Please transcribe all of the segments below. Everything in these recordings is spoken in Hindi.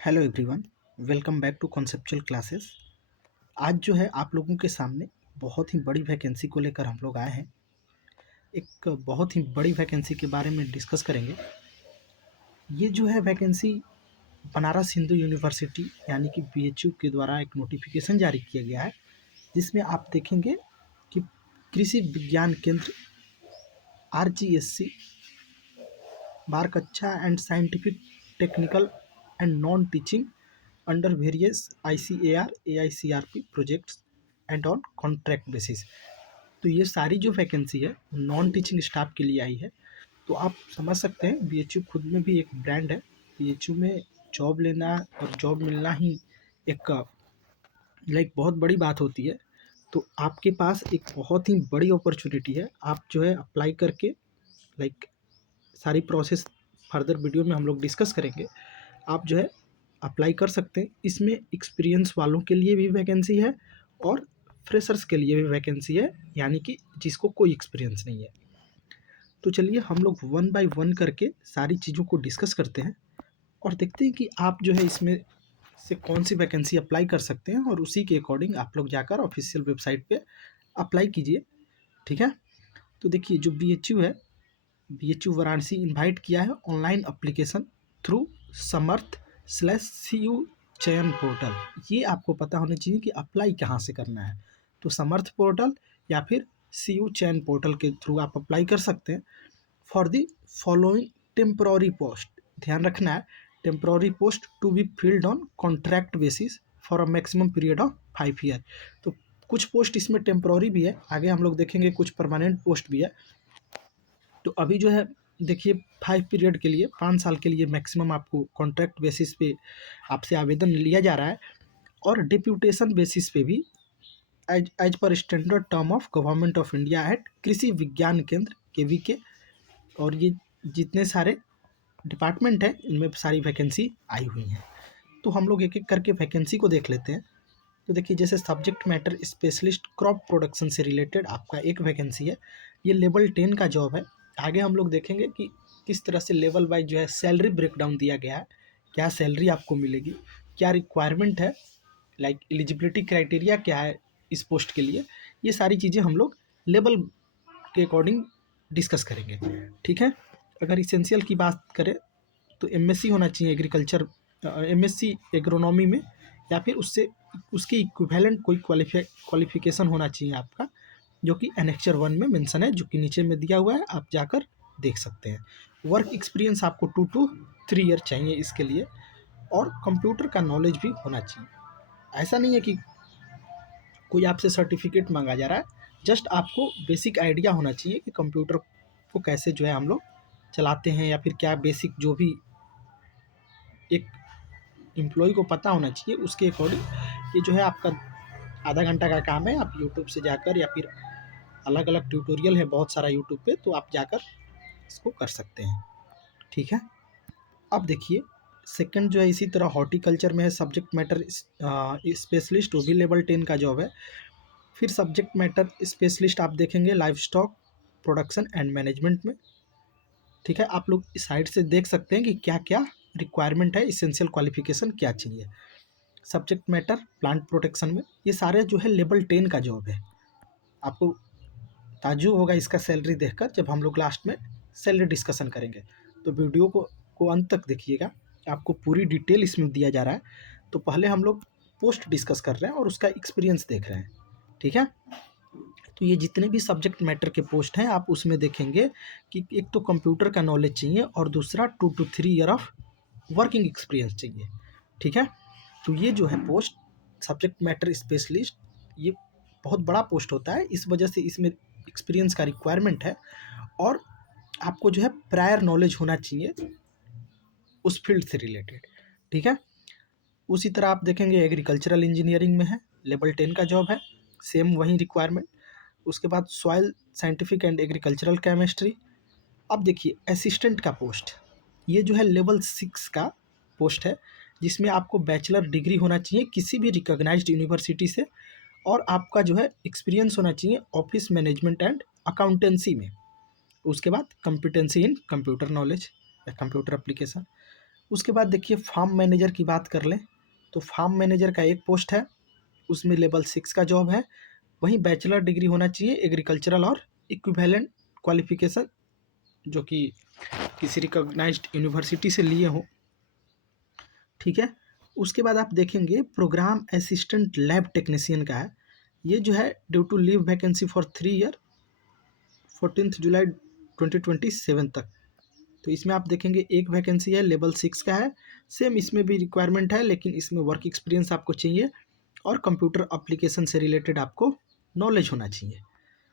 Hello everyone, welcome back to conceptual classes. आज जो है आप लोगों के सामने बहुत ही बड़ी वैकेंसी को लेकर हम लोग आए हैं। एक बहुत ही बड़ी वैकेंसी के बारे में डिस्कस करेंगे। ये जो है वैकेंसी बनारस हिंदू यूनिवर्सिटी यानी कि बीएचयू के द्वारा एक नोटिफिकेशन जारी किया गया है, जिसमें आप देखेंगे कि कृषि विज्ञान केंद्र आरजीएससी बार कक्षा and scientific technical and non teaching under various ICAR AICRP projects and on contract basis. तो ये सारी जो वैकेंसी है नॉन टीचिंग स्टाफ के लिए आई है। तो आप समझ सकते हैं बीएचयू खुद में भी एक ब्रांड है। बीएचयू में जॉब लेना और जॉब मिलना ही एक बहुत बड़ी बात होती है। तो आपके पास एक बहुत ही बड़ी अपॉर्चुनिटी है। आप जो है अप्लाई करके लाइक सारी प्रोसेस फर्दर वीडियो में हम लोग डिस्कस करेंगे। आप जो है अप्लाई कर सकते हैं। इसमें एक्सपीरियंस वालों के लिए भी वैकेंसी है और फ्रेशर्स के लिए भी वैकेंसी है, यानी कि जिसको कोई एक्सपीरियंस नहीं है। तो चलिए हम लोग वन बाय वन करके सारी चीज़ों को डिस्कस करते हैं और देखते हैं कि आप जो है इसमें से कौन सी वैकेंसी अप्लाई कर सकते हैं, और उसी के अकॉर्डिंग आप लोग जाकर ऑफिशियल वेबसाइट पे अप्लाई कीजिए। ठीक है। तो देखिए जो बीएचयू है, बीएचयू वाराणसी इनवाइट किया है ऑनलाइन एप्लीकेशन थ्रू समर्थ/CU चयन पोर्टल। ये आपको पता होना चाहिए कि अप्लाई कहाँ से करना है। तो समर्थ पोर्टल या फिर CU चयन पोर्टल के थ्रू आप अप्लाई कर सकते हैं for the following temporary post. ध्यान रखना है, temporary post to be filled on contract basis for a maximum period of 5 year. तो कुछ पोस्ट इसमें टेम्पररी भी है, आगे हम लोग देखेंगे कुछ परमानेंट पोस्ट भी है। तो अभी जो है देखिए 5 पीरियड के लिए 5 साल के लिए मैक्सिमम आपको कॉन्ट्रैक्ट बेसिस पे आपसे आवेदन लिया जा रहा है, और डिप्यूटेशन बेसिस पे भी as per standard term of government of India at Krishi Vigyan केंद्र KVK। और ये जितने सारे डिपार्टमेंट हैं इनमें सारी वैकेंसी आई हुई हैं। तो हम लोग एक एक करके वैकेंसी को देख लेते हैं। तो देखिए जैसे subject matter specialist crop production से रिलेटेड आपका एक वैकेंसी है। ये लेवल 10 का जॉब है। आगे हम लोग देखेंगे कि किस तरह से लेवल वाइज जो है सैलरी ब्रेकडाउन दिया गया है, क्या सैलरी आपको मिलेगी, क्या रिक्वायरमेंट है, लाइक एलिजिबिलिटी क्राइटेरिया क्या है इस पोस्ट के लिए। ये सारी चीज़ें हम लोग लेवल के अकॉर्डिंग डिस्कस करेंगे। ठीक है। अगर इसेंशियल की बात करें तो MSc होना चाहिए एग्रीकल्चर, MSc एग्रोनॉमी में, या फिर उससे उसके इक्विवेलेंट कोई क्वालिफिकेशन होना चाहिए आपका, जो कि एनेक्चर 1 में मेंशन है, जो कि नीचे में दिया हुआ है, आप जाकर देख सकते हैं। वर्क एक्सपीरियंस आपको 2 to 3 ईयर चाहिए इसके लिए, और कंप्यूटर का नॉलेज भी होना चाहिए। ऐसा नहीं है कि कोई आपसे सर्टिफिकेट मांगा जा रहा है, जस्ट आपको बेसिक आइडिया होना चाहिए कि कंप्यूटर को कैसे जो है हम लोग चलाते हैं, या फिर क्या बेसिक जो भी एक एम्प्लॉय को पता होना चाहिए उसके अकॉर्डिंग। ये जो है आपका आधा घंटा का काम है। आप यूट्यूब से जाकर, या फिर अलग अलग ट्यूटोरियल है बहुत सारा यूट्यूब पे, तो आप जाकर इसको कर सकते हैं। ठीक है। अब देखिए सेकंड जो है इसी तरह हॉर्टिकल्चर में है, सब्जेक्ट मैटर स्पेशलिस्ट, वो भी लेवल 10 का जॉब है। फिर सब्जेक्ट मैटर स्पेशलिस्ट आप देखेंगे life stock production and management में। ठीक है। आप लोग इस साइड से देख सकते हैं कि क्या क्या रिक्वायरमेंट है, इसेंशियल क्वालिफिकेशन क्या चाहिए। सब्जेक्ट मैटर प्लांट प्रोटेक्शन में, ये सारे जो है लेवल 10 का जॉब है। आपको ताज्जुब होगा इसका सैलरी देखकर जब हम लोग लास्ट में सैलरी डिस्कशन करेंगे। तो वीडियो को अंत तक देखिएगा, आपको पूरी डिटेल इसमें दिया जा रहा है। तो पहले हम लोग पोस्ट डिस्कस कर रहे हैं और उसका एक्सपीरियंस देख रहे हैं। ठीक है। तो ये जितने भी सब्जेक्ट मैटर के पोस्ट हैं आप उसमें देखेंगे कि एक तो कंप्यूटर का नॉलेज चाहिए, और दूसरा 2 to 3 year of working experience चाहिए। ठीक है। तो ये जो है पोस्ट सब्जेक्ट मैटर स्पेशलिस्ट, ये बहुत बड़ा पोस्ट होता है, इस वजह से इसमें एक्सपीरियंस का रिक्वायरमेंट है, और आपको जो है प्रायर नॉलेज होना चाहिए उस फील्ड से रिलेटेड। ठीक है। उसी तरह आप देखेंगे एग्रीकल्चरल इंजीनियरिंग में है, लेवल 10 का जॉब है, सेम वही रिक्वायरमेंट। उसके बाद soil scientific and agricultural chemistry. अब देखिए असिस्टेंट का पोस्ट, ये जो है लेवल 6 का पोस्ट है, जिसमें आपको बैचलर डिग्री होना चाहिए किसी भी रिकॉग्नाइज्ड यूनिवर्सिटी से, और आपका जो है एक्सपीरियंस होना चाहिए ऑफिस मैनेजमेंट एंड अकाउंटेंसी में। उसके बाद कॉम्पिटेंसी इन कंप्यूटर नॉलेज या कंप्यूटर एप्लीकेशन। उसके बाद देखिए फार्म मैनेजर की बात कर लें तो फार्म मैनेजर का एक पोस्ट है, उसमें लेवल 6 का जॉब है। वहीं बैचलर डिग्री होना चाहिए एग्रीकल्चरल और इक्विवेलेंट क्वालिफिकेशन जो कि किसी रिकॉग्नाइज्ड यूनिवर्सिटी से लिए हों, ठीक है। उसके बाद आप देखेंगे प्रोग्राम असिस्टेंट लैब टेक्नीशियन का है। ये जो है due to leave vacancy for 3 year 14 July 2027 तक। तो इसमें आप देखेंगे एक वैकेंसी है, लेवल 6 का है। सेम इसमें भी रिक्वायरमेंट है, लेकिन इसमें वर्क एक्सपीरियंस आपको चाहिए और कंप्यूटर एप्लीकेशन से रिलेटेड आपको नॉलेज होना चाहिए।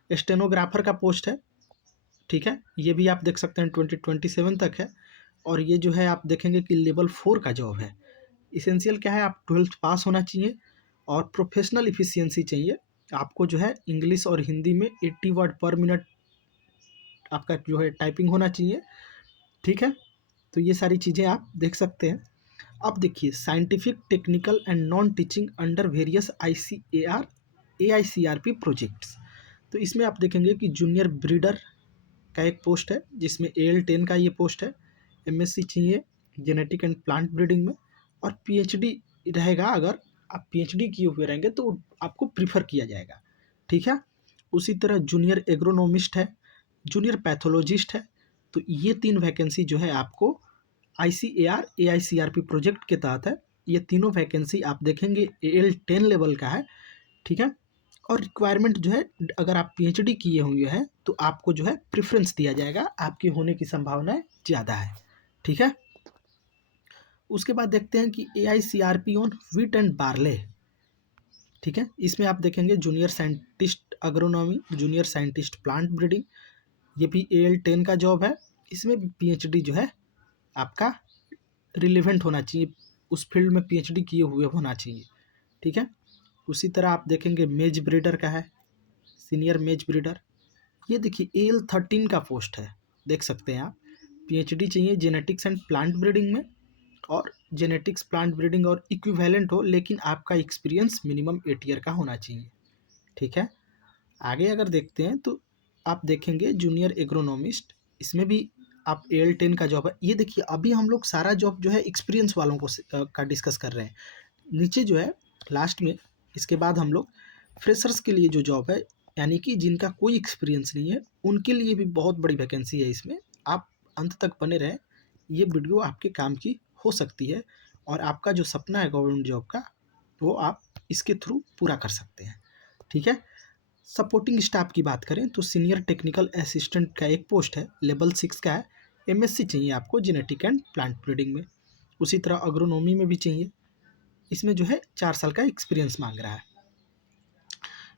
स्टेनोग्राफर का पोस्ट है, ठीक है। ये भी आप देख सकते हैं 2027 तक है। और ये जो है आप देखेंगे कि लेवल 4 का जॉब है। इसेंशियल क्या है, आप 12th पास होना चाहिए और प्रोफेशनल इफिशियंसी चाहिए। आपको जो है इंग्लिश और हिंदी में 80 वर्ड पर मिनट आपका जो है टाइपिंग होना चाहिए, ठीक है। तो ये सारी चीज़ें आप देख सकते हैं। अब देखिए scientific technical and non teaching under various ICAR AICRP projects. तो इसमें आप देखेंगे कि जूनियर ब्रीडर का एक पोस्ट है जिसमें AL10 का ये पोस्ट है। MSc चाहिए जेनेटिक एंड प्लांट ब्रीडिंग में और PhD रहेगा। अगर आप PhD किए हुए रहेंगे तो आपको प्रीफर किया जाएगा, ठीक है। उसी तरह जूनियर एग्रोनोमिस्ट है, जूनियर पैथोलॉजिस्ट है। तो ये 3 वैकेंसी जो है आपको ICAR AICRP प्रोजेक्ट के तहत है। ये तीनों वैकेंसी आप देखेंगे AL10 लेवल का है, ठीक है। और रिक्वायरमेंट जो है अगर आप PhD किए हुए हैं तो आपको जो है प्रेफरेंस दिया जाएगा, आपकी होने की संभावनाएं ज़्यादा है, ठीक है। उसके बाद देखते हैं कि AICRP on wheat and barley, ठीक है। इसमें आप देखेंगे junior scientist agronomy, junior scientist plant breeding, ये भी AL10 का जॉब है। इसमें भी PhD जो है आपका रिलेवेंट होना चाहिए, उस फील्ड में PhD किए हुए होना चाहिए, ठीक है। उसी तरह आप देखेंगे मेज ब्रीडर का है, सीनियर मेज ब्रीडर। ये देखिए AL13 का पोस्ट है, देख सकते हैं आप। PhD चाहिए जेनेटिक्स एंड प्लांट ब्रीडिंग में और जेनेटिक्स प्लांट ब्रीडिंग और इक्विवेलेंट हो, लेकिन आपका एक्सपीरियंस मिनिमम 8 ईयर का होना चाहिए, ठीक है। आगे अगर देखते हैं तो आप देखेंगे जूनियर एग्रोनॉमिस्ट, इसमें भी आप AL10 का जॉब है। ये देखिए अभी हम लोग सारा जॉब जो है एक्सपीरियंस वालों को का डिस्कस कर रहे हैं। नीचे जो है लास्ट में इसके बाद हम लोग फ्रेशर्स के लिए जो जॉब है, यानी कि जिनका कोई एक्सपीरियंस नहीं है, उनके लिए भी बहुत बड़ी वैकेंसी है इसमें। आप अंत तक बने रहें, ये वीडियो आपके काम की हो सकती है और आपका जो सपना है गवर्नमेंट जॉब का वो आप इसके थ्रू पूरा कर सकते हैं, ठीक है। सपोर्टिंग स्टाफ की बात करें तो सीनियर टेक्निकल असिस्टेंट का एक पोस्ट है, लेवल 6 का है। MSc चाहिए आपको जेनेटिक एंड प्लांट ब्रीडिंग में। उसी तरह अग्रोनॉमी में भी चाहिए, इसमें जो है 4 साल का एक्सपीरियंस मांग रहा है।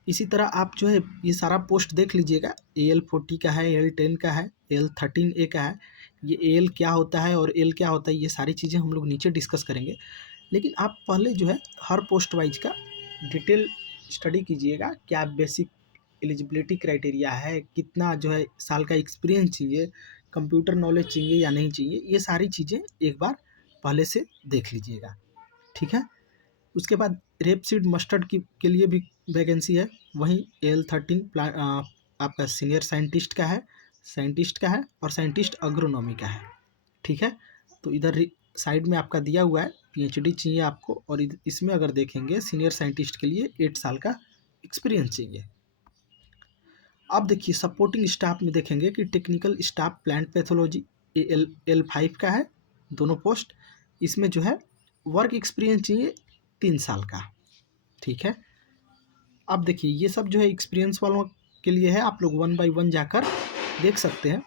इसी तरह आप जो है ये सारा पोस्ट देख लीजिएगा, AL40 का है, AL10 का है, AL13A का है। ये AL क्या होता है और L क्या होता है, ये सारी चीज़ें हम लोग नीचे डिस्कस करेंगे। लेकिन आप पहले जो है हर पोस्ट वाइज का डिटेल स्टडी कीजिएगा, क्या बेसिक एलिजिबिलिटी क्राइटेरिया है, कितना जो है साल का एक्सपीरियंस चाहिए, कंप्यूटर नॉलेज चाहिए या नहीं चाहिए, ये सारी चीज़ें एक बार पहले से देख लीजिएगा, ठीक है। उसके बाद रेपसीड मस्टर्ड की के लिए भी वैकेंसी है। वहीं AL13 आपका सीनियर साइंटिस्ट का है और साइंटिस्ट अग्रोनॉमी का है, ठीक है। तो इधर साइड में आपका दिया हुआ है PhD चाहिए आपको, और इसमें अगर देखेंगे सीनियर साइंटिस्ट के लिए 8 साल का एक्सपीरियंस चाहिए। अब देखिए सपोर्टिंग स्टाफ में देखेंगे कि technical staff plant pathology L5 का है, दोनों पोस्ट। इसमें जो है वर्क एक्सपीरियंस चाहिए 3 साल का, ठीक है। अब देखिए ये सब जो है एक्सपीरियंस वालों के लिए है, आप लोग 1 बाय 1 जाकर देख सकते हैं।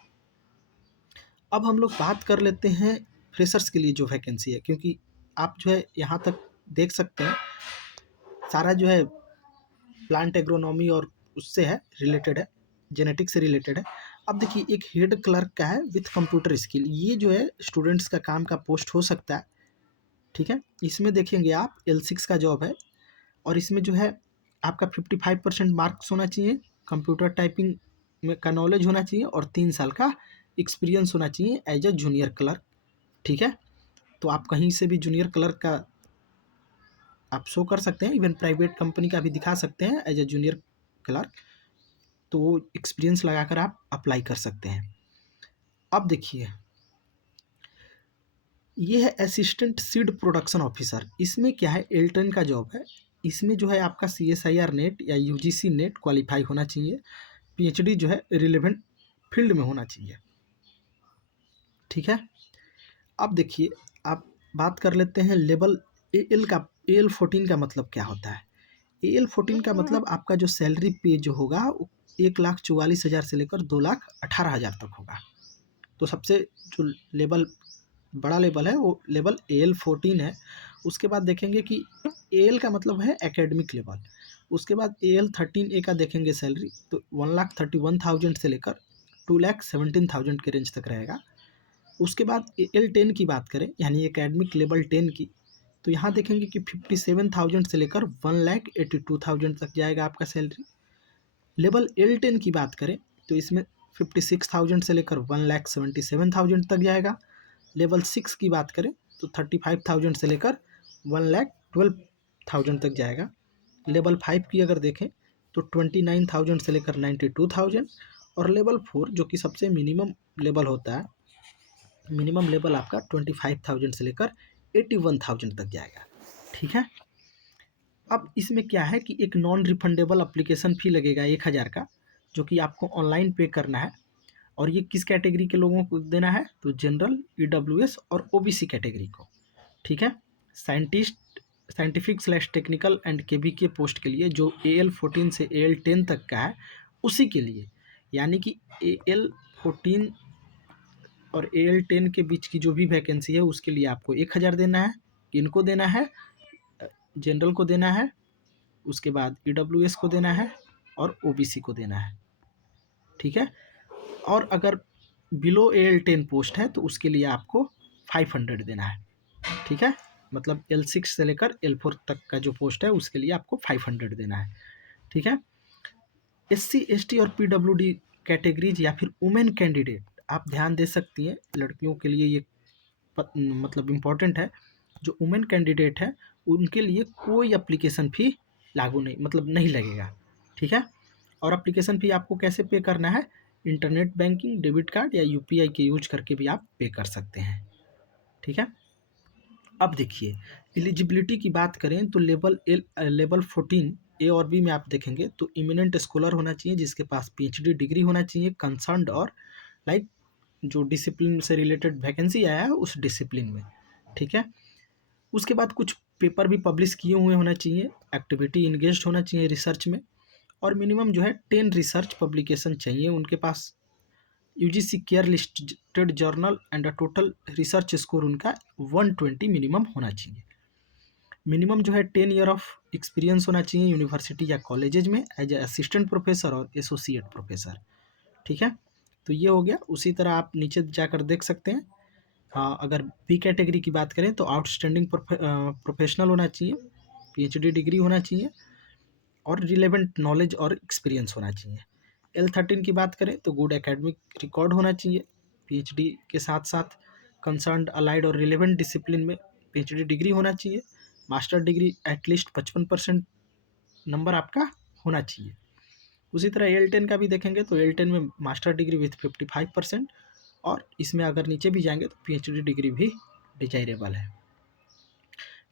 अब हम लोग बात कर लेते हैं फ्रेशर्स के लिए जो वैकेंसी है, क्योंकि आप जो है यहाँ तक देख सकते हैं सारा जो है प्लांट एग्रोनॉमी और उससे है रिलेटेड है, जेनेटिक से रिलेटेड है। अब देखिए एक हेड क्लर्क का है विथ कंप्यूटर स्किल, ये जो है स्टूडेंट्स का काम का पोस्ट हो सकता है, ठीक है। इसमें देखेंगे आप L6 का जॉब है और इसमें जो है आपका 55% मार्क्स होना चाहिए, कंप्यूटर टाइपिंग में का नॉलेज होना चाहिए और 3 साल का एक्सपीरियंस होना चाहिए एज अ जूनियर क्लर्क, ठीक है। तो आप कहीं से भी जूनियर क्लर्क का आप शो कर सकते हैं, इवन प्राइवेट कंपनी का भी दिखा सकते हैं एज अ जूनियर क्लर्क। तो वो एक्सपीरियंस लगाकर आप अप्लाई कर सकते हैं। अब देखिए ये है असिस्टेंट सीड प्रोडक्शन ऑफिसर। इसमें क्या है, L10 का जॉब है। इसमें जो है आपका CSIR नेट या UGC नेट क्वालिफाई होना चाहिए, PhD जो है रिलेवेंट फील्ड में होना चाहिए। ठीक है, अब देखिए, आप बात कर लेते हैं लेवल AL का। AL14 का मतलब क्या होता है? AL14 का मतलब आपका जो सैलरी पे जो होगा वो 1,44,000 से लेकर 2,18,000 तक होगा। तो सबसे जो लेवल बड़ा लेवल है वो लेवल AL14 है। उसके बाद देखेंगे कि AL का मतलब है एकेडमिक लेवल। उसके बाद AL13A का देखेंगे सैलरी, तो 1,31,000 से लेकर 2,17,000 के रेंज तक रहेगा। उसके बाद AL10 की बात करें, यानी एकेडमिक लेवल 10 की, तो यहाँ देखेंगे कि 57,000 से लेकर 1,82,000 तक जाएगा आपका सैलरी। लेवल L10 की बात करें तो इसमें 56,000 से लेकर 1,77,000 तक जाएगा। लेवल 6 की बात करें तो 35,000 से लेकर 1,12,000 तक जाएगा। लेवल 5 की अगर देखें तो 29,000 से लेकर 92,000। और लेवल 4 जो कि सबसे मिनिमम लेवल होता है, मिनिमम लेवल आपका 25,000 से लेकर 81,000 तक जाएगा। ठीक है, अब इसमें क्या है कि एक नॉन रिफंडेबल अप्लीकेशन फ़ी लगेगा 1,000 का, जो कि आपको ऑनलाइन पे करना है। और ये किस कैटेगरी के लोगों को देना है? तो जनरल, EWS और OBC कैटेगरी को। ठीक है, scientist, scientific slash technical and KVK post के लिए जो AL14 से AL10 तक का है, उसी के लिए। यानी कि AL14 और AL10 के बीच की जो भी वैकेंसी है उसके लिए आपको 1,000 देना है। इनको देना है, जनरल को देना है, उसके बाद EWS को देना है और OBC को देना है। ठीक है, और अगर बिलो AL10 पोस्ट है तो उसके लिए आपको 500 देना है। ठीक है, मतलब L6 से लेकर L4 तक का जो पोस्ट है उसके लिए आपको 500 देना है। ठीक है, SC ST और PWD कैटेगरीज या फिर वुमेन कैंडिडेट आप ध्यान दे सकती हैं, लड़कियों के लिए ये मतलब इम्पोर्टेंट है। जो वुमेन कैंडिडेट है उनके लिए कोई एप्लीकेशन फ़ी लागू नहीं, मतलब नहीं लगेगा। ठीक है, और एप्लीकेशन फ़ी आपको कैसे पे करना है? इंटरनेट बैंकिंग, डेबिट कार्ड या UPI के यूज करके भी आप पे कर सकते हैं। ठीक है, अब देखिए एलिजिबिलिटी की बात करें तो लेवल 14 A और B में आप देखेंगे तो इमिनेंट स्कॉलर होना चाहिए, जिसके पास PhD डिग्री होना चाहिए कंसर्न्ड और लाइक जो डिसिप्लिन से रिलेटेड वैकेंसी आया है उस डिसिप्लिन में। ठीक है, उसके बाद कुछ पेपर भी पब्लिश किए हुए होना चाहिए, एक्टिविटी इंगेज होना चाहिए रिसर्च में, और मिनिमम जो है 10 रिसर्च पब्लिकेशन चाहिए उनके पास। UGC care listed journal and total research score उनका 120 मिनिमम होना चाहिए। मिनिमम जो है 10 ईयर ऑफ एक्सपीरियंस होना चाहिए यूनिवर्सिटी या कॉलेजेज में एज ए असिस्टेंट प्रोफेसर और एसोसिएट प्रोफेसर। ठीक है, तो ये हो गया। उसी तरह आप नीचे जाकर देख सकते हैं। हाँ, अगर B कैटेगरी की बात करें तो आउटस्टैंडिंग प्रोफेशनल होना चाहिए, PhD डिग्री होना चाहिए और रिलेवेंट नॉलेज और एक्सपीरियंस होना चाहिए। L13 की बात करें तो गुड एकेडमिक रिकॉर्ड होना चाहिए, PhD के साथ साथ कंसर्न्ड अलाइड और रिलेवेंट डिसिप्लिन में PhD डिग्री होना चाहिए। मास्टर डिग्री एटलीस्ट 55% नंबर आपका होना चाहिए। उसी तरह L10 का भी देखेंगे तो L10 में मास्टर डिग्री विथ 55%, और इसमें अगर नीचे भी जाएंगे तो PhD डिग्री भी डिजायरेबल है।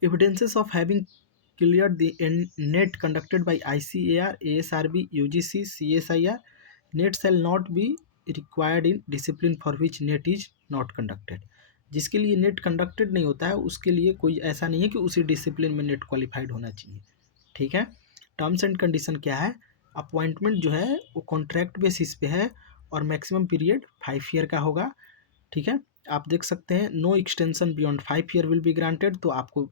Evidences of having cleared the NET conducted by ICAR, ASRB, UGC, CSIR. NET shall not be required in discipline for which NET is not conducted. जिसके लिए नेट कंडक्टेड नहीं होता है उसके लिए कोई ऐसा नहीं है कि उसी डिसिप्लिन में नेट क्वालिफाइड होना चाहिए। ठीक है, टर्म्स एंड कंडीशन क्या है? अपॉइंटमेंट जो है वो कॉन्ट्रैक्ट बेसिस पे है और मैक्सिमम पीरियड 5 ईयर का होगा। ठीक है, आप देख सकते हैं no extension beyond 5 year will be granted. तो आपको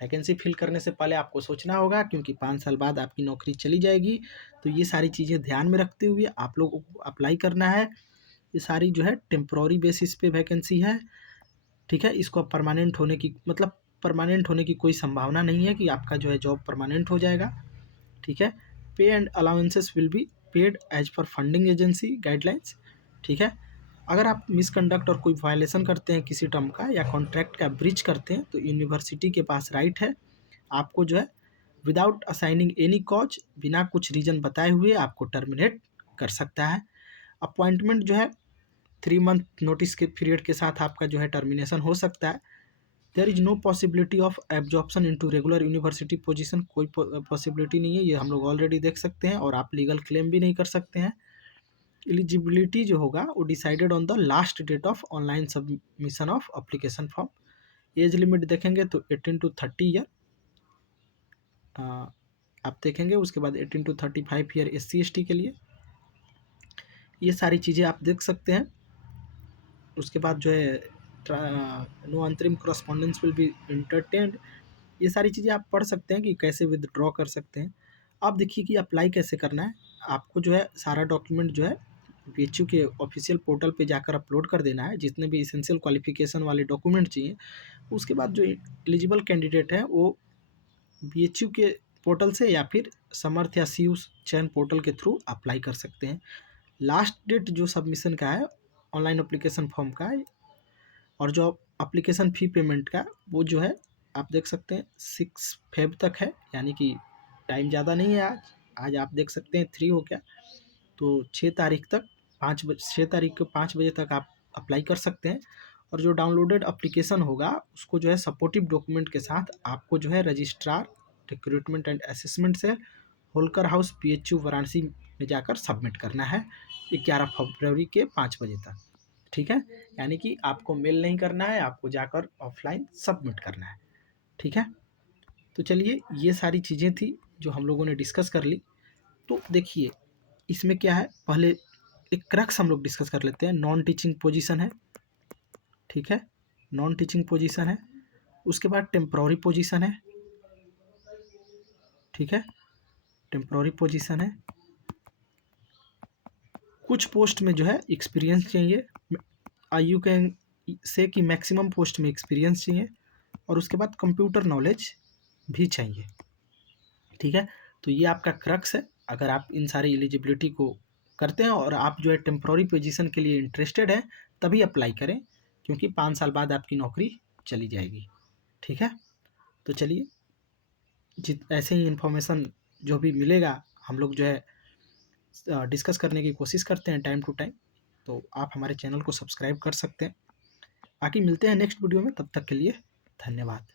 वैकेंसी फिल करने से पहले आपको सोचना होगा, क्योंकि 5 साल बाद आपकी नौकरी चली जाएगी। तो ये सारी चीज़ें ध्यान में रखते हुए आप लोगों को अप्लाई करना है। ये सारी जो है टेम्प्रोरी बेसिस पे वैकेंसी है। ठीक है, इसको परमानेंट होने की मतलब परमानेंट होने की कोई संभावना नहीं है कि आपका जो है जॉब परमानेंट हो जाएगा। ठीक है, pay and allowances will be paid as per funding agency guidelines. ठीक है, अगर आप मिसकंडक्ट और कोई वायलेशन करते हैं किसी टर्म का या कॉन्ट्रैक्ट का ब्रीच करते हैं तो यूनिवर्सिटी के पास राइट है आपको जो है विदाउट असाइनिंग एनी कॉज, बिना कुछ रीजन बताए हुए आपको टर्मिनेट कर सकता है। अपॉइंटमेंट जो है 3 मंथ नोटिस के पीरियड के साथ आपका जो है टर्मिनेशन हो सकता है। There is no possibility of absorption into regular university position, कोई पॉसिबिलिटी नहीं है, ये हम लोग ऑलरेडी देख सकते हैं, और आप लीगल क्लेम भी नहीं कर सकते हैं। एलिजिबिलिटी जो होगा वो decided on the last date of online submission of application form. Age limit देखेंगे तो 18 to 30 ईयर आप देखेंगे। उसके बाद 18 to 35 ईयर SC/ST के लिए। ये सारी चीज़ें आप देख सकते हैं। उसके बाद जो है नो अंतरिम करस्पॉन्डेंस विल बी इंटरटेन्ड, ये सारी चीज़ें आप पढ़ सकते हैं कि कैसे विदड्रॉ कर सकते हैं। आप देखिए कि अप्लाई कैसे करना है। आपको जो है सारा डॉक्यूमेंट जो है BHU के ऑफिशियल पोर्टल पे जाकर अपलोड कर देना है, जितने भी इसेंशियल क्वालिफिकेशन वाले डॉक्यूमेंट चाहिए। उसके बाद जो एलिजिबल कैंडिडेट है वो BHU के पोर्टल से या फिर समर्थ या CU चयन पोर्टल के थ्रू अप्लाई कर सकते हैं। लास्ट डेट जो सबमिशन का है ऑनलाइन एप्लीकेशन फॉर्म का है, और जो एप्लीकेशन फ़ी पेमेंट का वो जो है आप देख सकते हैं 6 फेब तक है, यानी कि टाइम ज़्यादा नहीं है। आज आप देख सकते हैं 3 हो गया, तो 6 तारीख तक 6 तारीख को 5 बजे तक आप अप्लाई कर सकते हैं। और जो डाउनलोडेड एप्लीकेशन होगा उसको जो है सपोर्टिव डॉक्यूमेंट के साथ आपको जो है रजिस्ट्रार रिक्रूटमेंट एंड असेसमेंट से होलकर हाउस BHU वाराणसी में जाकर सबमिट करना है 11 फरवरी के 5 बजे तक। ठीक है, यानी कि आपको मेल नहीं करना है, आपको जाकर ऑफलाइन सबमिट करना है। ठीक है, तो चलिए ये सारी चीज़ें थी जो हम लोगों ने डिस्कस कर ली। तो देखिए इसमें क्या है, पहले एक क्रक्स हम लोग डिस्कस कर लेते हैं। नॉन टीचिंग पोजीशन है, ठीक है, नॉन टीचिंग पोजीशन है। उसके बाद टेम्प्रोरी पोजीशन है, ठीक है, टेम्प्रोरी पोजीशन है। कुछ पोस्ट में जो है एक्सपीरियंस चाहिए, आयु के से कि मैक्सिमम पोस्ट में एक्सपीरियंस चाहिए, और उसके बाद कंप्यूटर नॉलेज भी चाहिए। ठीक है, तो ये आपका क्रक्स है। अगर आप इन सारी एलिजिबिलिटी को करते हैं और आप जो है टेम्प्रोरी पोजीशन के लिए इंटरेस्टेड हैं तभी अप्लाई करें, क्योंकि 5 साल बाद आपकी नौकरी चली जाएगी। ठीक है, तो चलिए ऐसे ही इन्फॉर्मेशन जो भी मिलेगा हम लोग जो है डिस्कस करने की कोशिश करते हैं टाइम टू टाइम। तो आप हमारे चैनल को सब्सक्राइब कर सकते हैं। बाकी मिलते हैं नेक्स्ट वीडियो में, तब तक के लिए धन्यवाद।